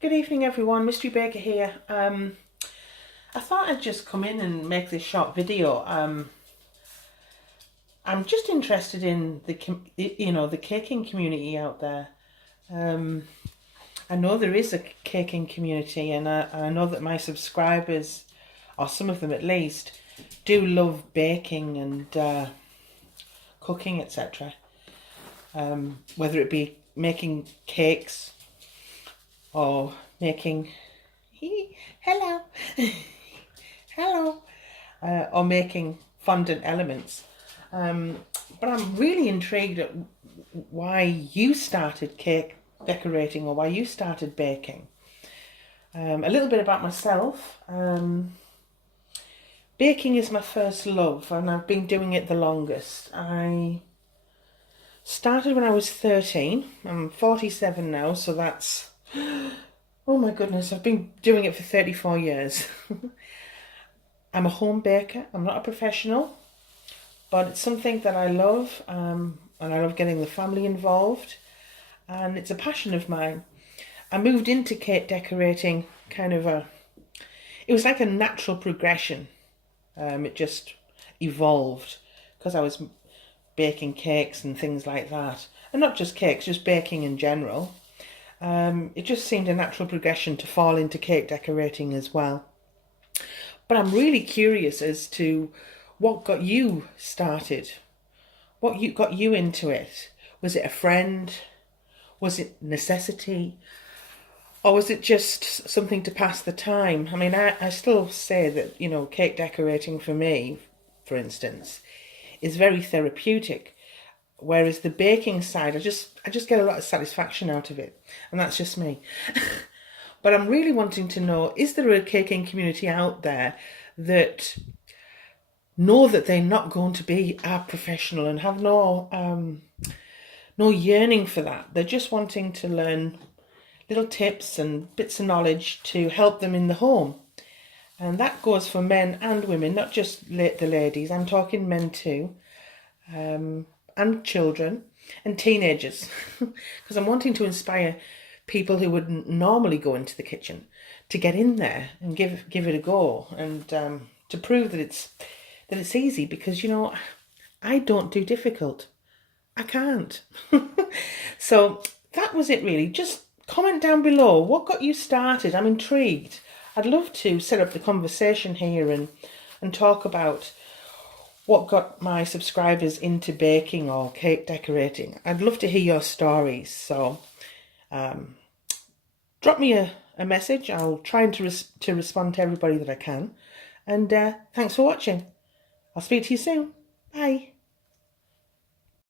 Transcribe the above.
Good evening everyone, Mystery Baker here. I thought I'd just come in and make this short video. I'm just interested in the caking community out there. I know there is a caking community, and I know that my subscribers, or some of them at least, do love baking and cooking, etc. Whether it be making cakes or making hello hello or making fondant elements, but I'm really intrigued at why you started cake decorating or why you started baking. A little bit about myself. Baking is my first love and I've been doing it the longest. I started when I was 13. I'm 47 now, so that's, oh my goodness, I've been doing it for 34 years. I'm a home baker. I'm not a professional, but it's something that I love, and I love getting the family involved, and it's a passion of mine. I moved into cake decorating it was like a natural progression. It just evolved because I was baking cakes and things like that. And not just cakes, just baking in general. It just seemed a natural progression to fall into cake decorating as well. But I'm really curious as to what got you started. What got you into it? Was it a friend? Was it necessity? Or was it just something to pass the time? I mean, I still say that, cake decorating for me, for instance, is very therapeutic. Whereas the baking side, I just get a lot of satisfaction out of it. And that's just me. But I'm really wanting to know, is there a caking community out there that know that they're not going to be a professional and have no yearning for that? They're just wanting to learn little tips and bits of knowledge to help them in the home. And that goes for men and women, not just the ladies. I'm talking men too, and children and teenagers, because I'm wanting to inspire people who wouldn't normally go into the kitchen to get in there and give it a go, and to prove that it's easy, because I don't do difficult. I can't. So that was it really. Just comment down below what got you started. I'm intrigued. I'd love to set up the conversation here and talk about what got my subscribers into baking or cake decorating. I'd love to hear your stories. So drop me a message. I'll try to respond to everybody that I can. And thanks for watching. I'll speak to you soon. Bye.